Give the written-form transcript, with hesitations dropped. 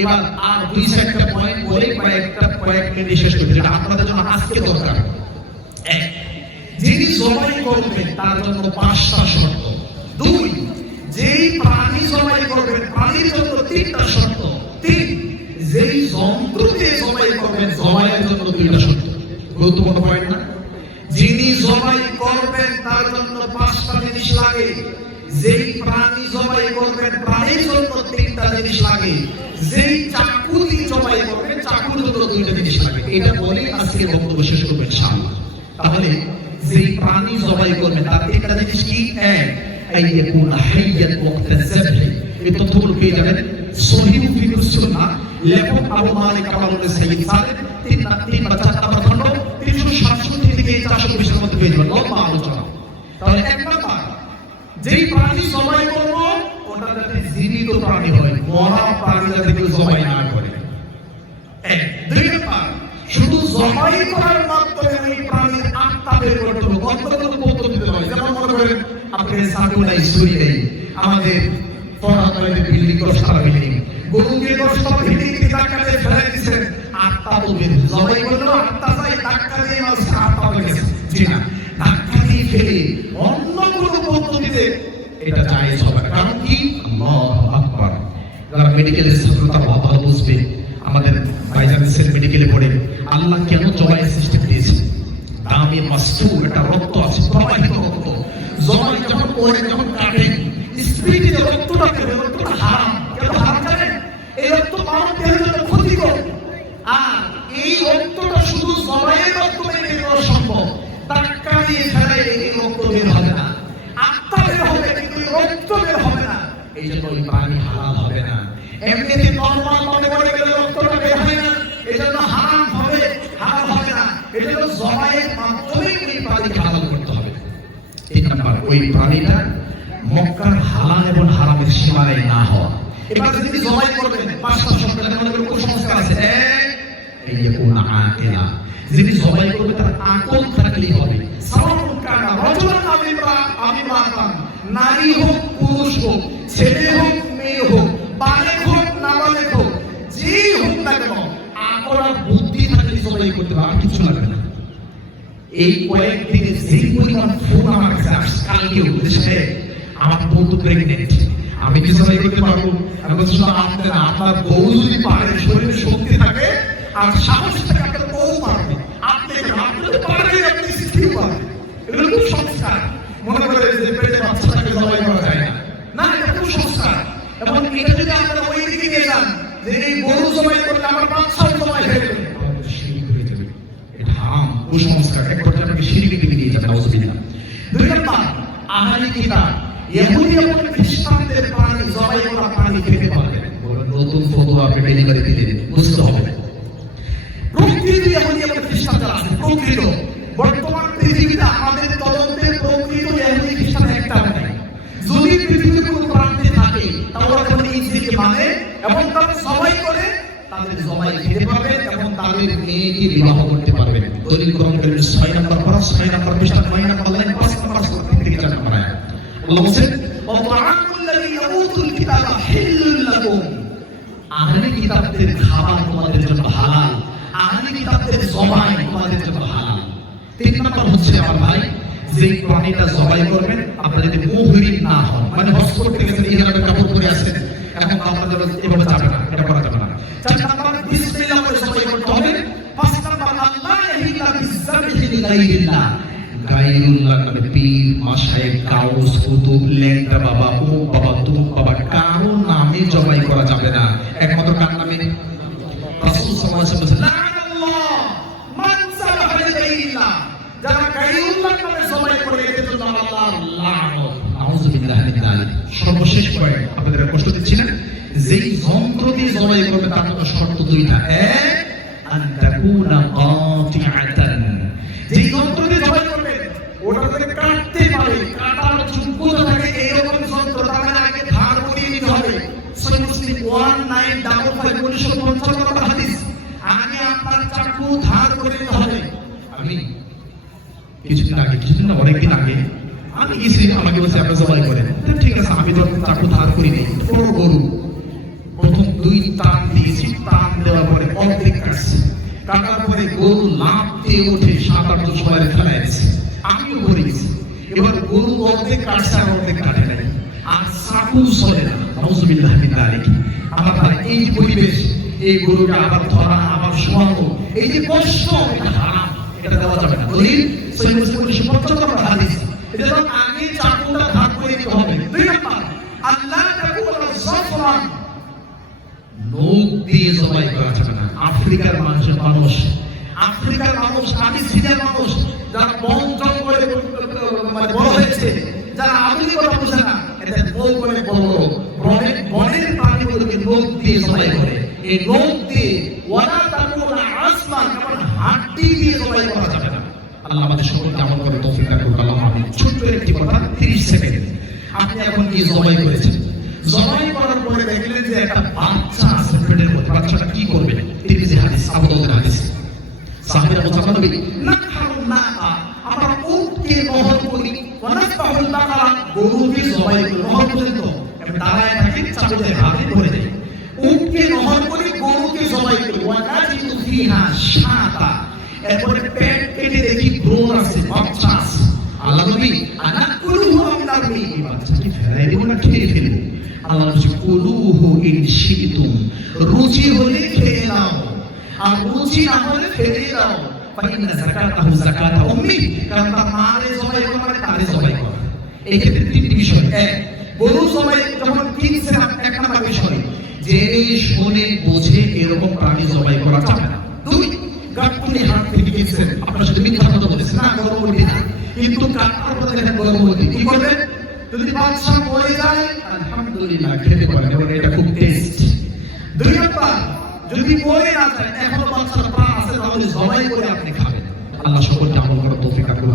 এবার আর দুই চারটা পয়েন্ট বলে কয়েক মিনিট শেষ করতে, যেটা আপনাদের জন্য আজকে দরকার। এক, যিনি জবাই করবেন তার জন্য 5টা শর্ত। 2, যেই প্রাণী জবাই করবেন প্রাণীর জন্য 3টা শর্ত। 3, যেই যন্ত্র দিয়ে জবাই করবেন জবাইয়ের জন্য 2টা শর্ত। গুরুত্বপূর্ণ পয়েন্ট না? যিনি জবাই করবেন তার জন্য 5টা জিনিস লাগে, যেই প্রাণী জবাই করবেন প্রাণীর জন্য 3টা জিনিস লাগে, যেই চাকু দিয়ে জবাই করবেন চাকুর জন্য 2টা জিনিস লাগে। এটা বলে আজকে বক্তব্য শেষ করবেন ইনশাআল্লাহ। তাহলে যেই প্রাণী জবাই করবেন তার 3টা জিনিস কি? এক, আইয়াকুনা হাইয়ান ওয়াক্তা যাবহি। এই তথ্যগুলো পেয়ে যাবেন সহিহ ফিকহ সুন্নাহ, লেখক আবু মালিক কামালুল সাইয়্যিদ সালেহ, 3 বা 4 নম্বর খণ্ড, 367 থেকে 420 এর মধ্যে পেয়ে যাবেন লম্বা আলোচনা। তাহলে এক নাম্বার, যেই প্রাণী জবাই করব ওটা যাতে জীবিত প্রাণী হয়, মরা প্রাণী যাতে কেউ জবাই না করে। এক। 2 নাম্বার, শুধু জবাই করার মাধ্যমে ওই প্রাণীর আত্মা বের করতে হবে, কতগুলো পদ্ধতিতে হয়। যেমন মনে করেন আপনি সাকুলাই সুই নেই, আমাদের পড়াশোনাতে বিল্ডিং দশতলা বিল্ডিং, গরুকে 10তলা বিল্ডিং থেকে ধাক্কা দিয়ে ফেলে দিয়েছেন, আত্মা তো বের, জবাই করলো আত্মা যায়, ধাক্কা দিয়ে মারছে আত্মা হয়ে গেছে। জি না, ধাক্কা দিয়ে ফেলে অন্য কোনো পদ্ধতিতে এটা জায়েজ হবে। কারণ কি? আল্লাহু আকবার। যারা মেডিকেলের ছাত্র তারা ভালো বুঝবে। আমাদের ভাইজান মেডিকেলে পড়ে আল্লাহ কেন জবাই সিস্টেম দিয়েছে। দামি মাসফুর, একটা রক্ত আছে, প্রবাহিত রক্ত। জবাই যখন করে, যখন কাটে, স্পিডে রক্তটা বের, রক্তটা হারাম। কেন হারাম জানেন? এই রক্ত মানব দেহের জন্য ক্ষতিকর। আর এই রক্তটা শুধু জবাইয়ের মাধ্যমে বের করা সম্ভব, ধাক্কা দিয়ে ফেলে এই রক্ত বের হবে না। আত্মা বের হবে কিন্তু রক্ত বের হবে না, এই জন্য ওই প্রাণী হারাম হবে না। এমনিতে নরমাল মনে করে গেলে রক্তটা বের হয় না, এই জন্য হারাম হবে, হারাম হবে না। এই জন্য জবাইয়ের মাধ্যমে ওই প্রাণীকে হালাল করতে হবে। 3 নাম্বার, ওই প্রাণীটা মক্কার হালাল এবং হারামের সীমানায় না হওয়া। এবার যদি জবাই করবেন 5টা শর্ত, মনে করেন কোন সংস্কার আছে। এক, আইয়াকুনা আকিলা, যিনি জবাই করবে তার আকল থাকলেই হবে। সাওয়াউন কানা রাজুলান আও ইমরাআতান, নারী হোক পুরুষ হোক, ছেলে হোক মেয়ে হোক, বালেগ হোক নাবালেগ হোক, যেই হোক না কেন আকল আর বুদ্ধি থাকলে জবাই করতে হবে, আর কিছু লাগবে না। এই কয়েকদিনে যেই পরিমাণ ফোন আমার কাছে আসছে, কালকেও দেশে আমার বন্ধু প্রেগনেন্ট, আমি কি জবাই করতে পারবো? আমি বলছি আপনার বউ যদি পারে, শরীরে শক্তি থাকে আর সাহস থাকে, আপনার বউ পারবে, আপনি পারবেন, আপনি শিখিয়ে পারবেন। এগুলো খুব সংস্কার। মনে করে যে পেটে বাচ্চাটাকে জবাই করা যায় না, এটা খুব সংস্কার। এবং এটা যদি আপনারা ওই দিকে নিয়ে যান যে এই গরু জবাই করলে আমার বাচ্চাও জবাই হয়ে যাবে, শিরক হয়ে যাবে, এটা হারাম, কুসংস্কার। এক কথা আপনাকে শিরকের দিকে নিয়ে যাবে, নাউযুবিল্লাহ। 2 নাম্বার, আহলি কিতাব ইহুদি এবং খ্রিস্টানদের প্রাণী জবাই করা প্রাণী খেতে পারবেন। নতুন ফতোয়া আপনি ডেলিভারি দিলেন, বুঝতে হবে। প্রকৃত ইহুদি এবং খ্রিস্টান যারা আছে, প্রকৃত বর্তমান পৃথিবীতে আমাদের তদন্তে প্রকৃত ইহুদি খ্রিস্টান একটা নাই। যদি পৃথিবীর কোনো প্রান্তে থাকে তাহলে যখন ইসলামকে মানে এবং তারা জবাই করে, তাদের জবাই খেতে পারবেন এবং তাদের মেয়েকে বিবাহ করতে পারবেন। দলিল গ্রহণ করেন 6 নম্বর পারা, 6 নম্বর পৃষ্ঠা, 9 নম্বর লাইন, 5 নম্বর থেকে 4 নম্বর আয়াত। আল্লাহ বলেন, ওয়া তাআমুল লাযিনা উতুল কিতাবা হিল্লুল লাকুম, আহলে কিতাবদের খাবার তোমাদের জন্য হালাল, আহলে কিতাবদের জবাই তোমাদের জন্য হালাল। 3 নম্বর হচ্ছে আমার ভাই, যে প্রাণীটা জবাই করবেন আপনারা যদি মুহরিম না হন, মানে হজ করতে গেছেন, ইহরামের কাপড় পরে আছেন, এখন আপনাদের এভাবে যাবে না, এটা করা যাবে না। 4 নম্বর, বিসমিল্লাহ বলে জবাই করতে হবে। 5 নম্বর, আল্লাহ ইয়াহিল্লা বিযাবহি লিগাইরিল্লাহ, গায়রুল্লাহ মানে পীর, মাশায়েখ, গাউস, কুতুব, লেংটা বাবা, ও বাবা, তুম বাবা, কারো নামে জবাই করা যাবে না, একমাত্র কার নামে? রাসূল সাল্লাল্লাহু আলাইহি ওয়াসাল্লাম, লানাল্লাহ মান যাবাহা লিগাইরিল্লাহ, যারা গায়রুল্লাহ নামে জবাই করে এদের জন্য আল্লাহর লানত, নাউযুবিল্লাহ মিন যালিক। সর্বশেষ পয়েন্ট, আপনাদের কষ্ট দিচ্ছি না, যেই যন্ত্র দিয়ে জবাই করবে তার জন্য শর্ত 2টা। এক, আন তাকুনা কাতিআতান, যেই যন্ত্র দিয়ে জবাই করবে ওটা থেকে কাটতে পারে, কাটার যোগ্যতা থাকে এরকম যন্ত্র, তার মানে আগে ধার করিয়ে নিতে হবে। সহিহ মুসলিম 1955 1955 নম্বর হাদিস, আগে আপনার চাকু ধার করে নিতে হবে। আমি কিছুদিন অনেকদিন আগে আমি গেছি, আমাকে বলছে আপনি জবাই করেন, ঠিক আছে, আমি তো চাকু ধার করি নেই, বড় গরু, প্রথম 2 টান দিয়েছি, কাটার পরে গরু লাফ দিয়ে উঠে 7-8 জন সবাই ফেলায় দিচ্ছে, আমিও করে গেছি। এবার গরু অর্ধেক কাটছে আর অর্ধেক কাটে নাই, আর চাকু চলে না। নাউযুবিল্লাহি মিন যালিক। আল্লাহ তাআলা এই পরিবেশ, এই গরুটা আবার ধরা, আবার শোয়ানো, এই যে কষ্ট, এটা হারাম, এটা দেওয়া যাবে না। দলিল সহিহ মুসলিমের 75 নম্বর হাদিস। এটা তো আগে চাকুটা ভাগ করে দিতে হবে। 2 নম্বর, আল্লাহ তাকুনা যাফরান, নখ দিয়ে জবাই করা যাবে না। আফ্রিকার মানুষ, আমি সিনিয়র মানুষ, যারা বন জঙ্গলে মানে বড় হয়েছে, যারা আধুনিক কথা বোঝে না, এটা নখ করে বড় বনের প্রাণীগুলোকে নখ দিয়ে জবাই করে। এই নখ দিয়ে ওয়ালা তাকুনা আসমান, হাড্ডি দিয়ে জবাই করা যাবে না। আল্লাহ আমাদের সকলকে আমল করে তৌফিক দান করুন। আল্লাহ আমিন। ছোট্ট একটি কথা, 30 সেকেন্ড। আপনি এখন কি জবাই করেছেন? জবাই করার পরে দেখলেন যে একটা বাচ্চা আছে পেটের মধ্যে, বাচ্চাটা কি করবে? তিরমিজি হাদিস, আবু দাউদের হাদিস। সাহাবীরা বলছেন, নবী নাকহারুন নাকা, আমরা উটকে নহর করি, ওয়া নাসবাহুল বাকারা, গরুকে জবাই করি, নহর পর্যন্ত আমি দাঁড়ায় থাকি, চাবুকের হাতে ধরে দেই। উটকে নহর করি, গরুকে জবাই করি, ওয়া নাজিদু ফিহা শাতা, এরপরে পেট কেটে দেখি ভ্রূণ আছে, বাচ্চা আছে। আল্লাহ নবী আনাকুলুহু আম নারমি, বাচ্চাকে ফেলাই দেব না খেয়ে ফেলব? আল্লাহ বলছে কুলুহু ইন শিতুম, রুচি হলে খেয়ে নাও, আর রুচি না হলে ফেলে দাও। ফাইন্না যাকাতাহু যাকাতা উম্মি, কারণ তার মারে জবাই করা মানে তারে জবাই করা। এই ক্ষেত্রে 3টি বিষয়। 1, গরু জবাই যখন কিনছেন, 1 নম্বর বিষয়, জেনে শুনে বুঝে এরকম প্রাণী জবাই করা যাবে না। 2, গাবতলী হাট থেকে কিনছেন, আপনার সাথে মিথ্যা কথা বলেছেন, না গর্ভবতী না, কিন্তু কাটার পরে দেখেন গর্ভবতী, কি করবেন? যদি বাচ্চা মরে যায়, আলহামদুলিল্লাহ খেতে পারেন, এবং এটা খুব টেস্ট। 2 নম্বর, যদি মরে না যায়, এখনো বাচ্চার প্রাণ আছে, তাহলে জবাই করে আপনি খাবেন। আল্লাহ সকলকে আমল করার তৌফিক দান করুন।